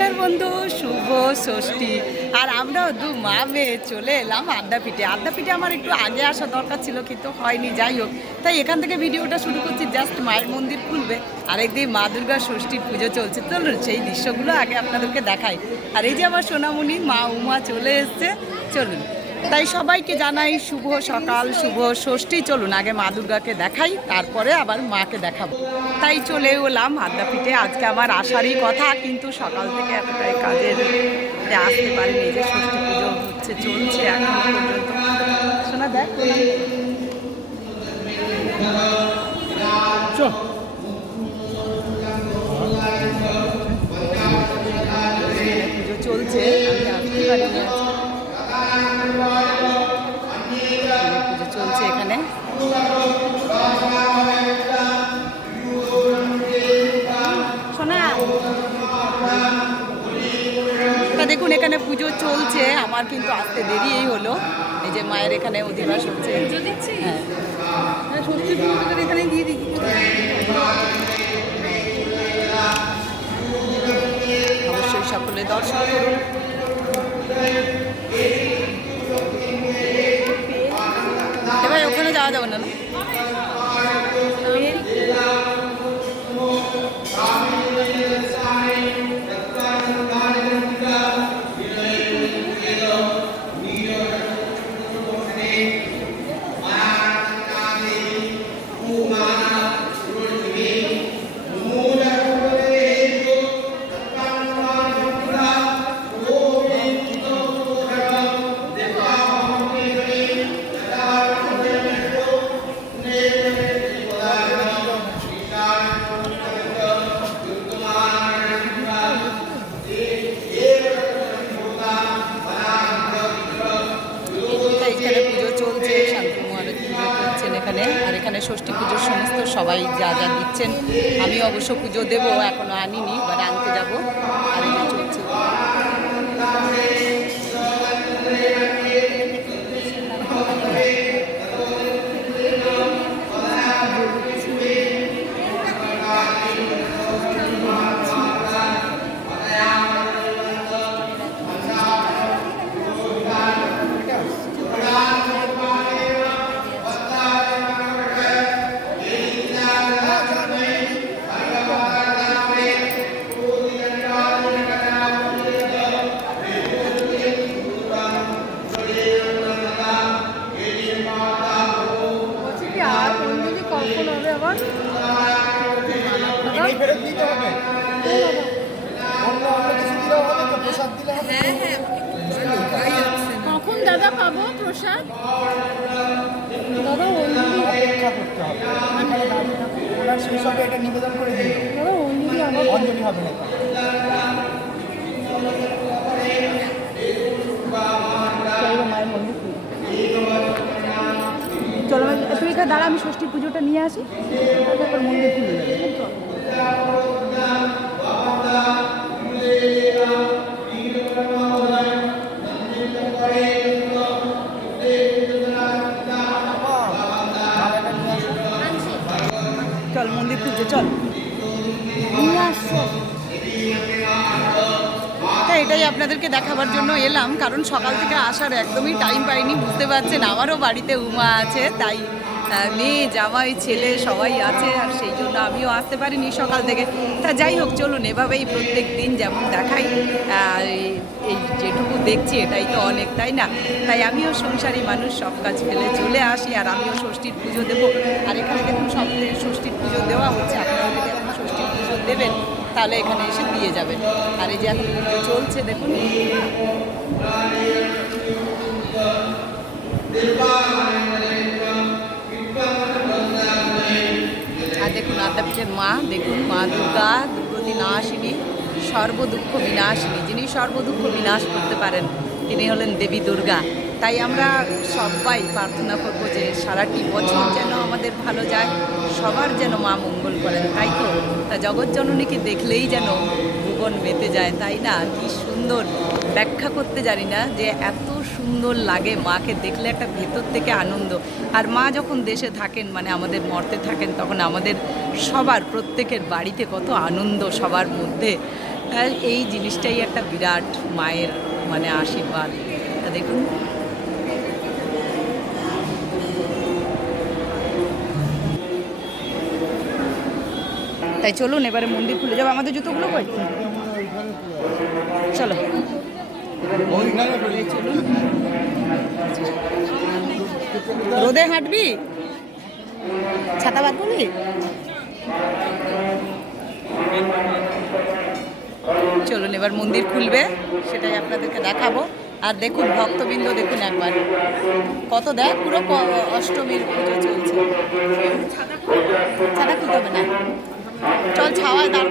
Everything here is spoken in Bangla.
নমস্কার বন্ধু, শুভ ষষ্ঠী। আর আমরাও দু মা মেয়ে চলে এলাম আড্ডাপিঠে। আড্ডাপিঠে আমার একটু আগে আসা দরকার ছিল, কিন্তু হয়নি, যাই হোক। তাই এখান থেকে ভিডিওটা শুরু করছি, জাস্ট মায়ের মন্দির খুলবে। আর একদিন মা দুর্গা ষষ্ঠীর পুজো চলছে, চলুন সেই দৃশ্যগুলো আগে আপনাদেরকে দেখাই। আর এই যে আমার সোনামণি, মা উমা চলে এসছে, চলুন। তাই সবাইকে জানাই শুভ সকাল শুভ ষষ্ঠী। চলুন আগে মা দুর্গাকে দেখাই তারপরে আবার মাকে দেখাবো। তাই চলে এলাম আদ্যাপীঠে আজকে আমার আসারই কথা কিন্তু সকাল থেকে এতটাই কাজের আসতে পারিনি যে ষষ্ঠী পুজো হচ্ছে চলছে এখন পর্যন্ত। শোনা দেখ পুজো চলছে আমি আসতে পারিনি। চলছে এখানে দেখুন এখানে পুজো চলছে। আমার কিন্তু আসতে দেরিই হলো। এই যে মায়ের এখানে অধিবাস হচ্ছে। হ্যাঁ। ষষ্ঠী পুজোটা এখানে দিয়ে দিই। অবশ্যই সকলে দর্শন করুন। এবার করছেন আর এখানে ষষ্ঠী পুজোর সমস্ত সবাই যা যা দিচ্ছেন আমি অবশ্য পুজো দেবো এখনও আনিনি বা আনতে যাব। আর হবে। কখন দাদা পাবো প্রসাদ? দাদা অপেক্ষা করতে হবে। এখানে থাকুন। ওনার শেষ হবে এটা নিবেদন করে দিন দাদা অঞ্জলি হবে না। আমি ষষ্ঠী পুজোটা নিয়ে আসি। তারপর মন্দির খুলে চল মন্দির খুলছে চল। নিয়ে আসছো। এটাই আপনাদেরকে দেখাবার জন্য এলাম কারণ সকাল থেকে আসার একদমই টাইম পাইনি বুঝতে পারছেন আমারও বাড়িতে উমা আছে তাই মেয়ে, জামাই, ছেলে সবাই আছে, আর সেই জন্য আমিও আসতে পারিনি সকাল থেকে। তা যাই হোক, চলুন, এভাবেই প্রত্যেক দিন যেমন দেখাই এই- যেটুকু দেখছি, এটাই তো অনেক, তাই না? তাই আমিও সংসারী মানুষ, সব কাজ ফেলে চলে আসি, আর আমিও ষষ্ঠীর পুজো দেবো। আর এখানে দেখুন, সব ষষ্ঠীর পুজো দেওয়া হচ্ছে, আপনারা যদি এখন ষষ্ঠীর পুজো দেবেন, তাহলে এখানে এসে দিয়ে যাবেন। আর এই যে এখন পুজো চলছে, দেখুন। দেখুন আদ্যাপীঠের মা, দেখুন, মা দুর্গা দুর্গতি নাশিনী সর্বদুঃখ বিনাশিনী। যিনি সর্বদুঃখ বিনাশ করতে পারেন, তিনি হলেন দেবী দুর্গা। তাই আমরা সবাই প্রার্থনা করব যে সারাটি বছর যেন আমাদের ভালো যায়, সবার যেন মা মঙ্গল করেন। তাই তো? তা জগৎজননীকে দেখলেই যেন ভুবন মেতে যায়, তাই না? কি সুন্দর। ব্যাখ্যা করতে জানি না যে এত সুন্দর লাগে মাকে দেখলে একটা ভেতর থেকে আনন্দ। আর মা যখন দেশে থাকেন মানে আমাদের মর্তে থাকেন, তখন আমাদের সবার, প্রত্যেকের বাড়িতে কত আনন্দ সবার মধ্যে। এই জিনিসটাই একটা বিরাট মায়ের মানে আশীর্বাদ। দেখুন। তাই চলুন, এবারে মন্দির খুলে যাব। আমাদের জুতোগুলো কই? চলো। রোদে হাঁটবি? ছাতা বাদ করবি? চলুন, এবার মন্দির খুলবে, সেটাই আপনাদেরকে দেখাবো। আর দেখুন, ভক্তবৃন্দ, দেখুন একবার। কত দেখ, পুরো অষ্টমীর পুজো চলছে। ছাতা খুলতে হবে না। চল, ছাওয়ায় দাঁড়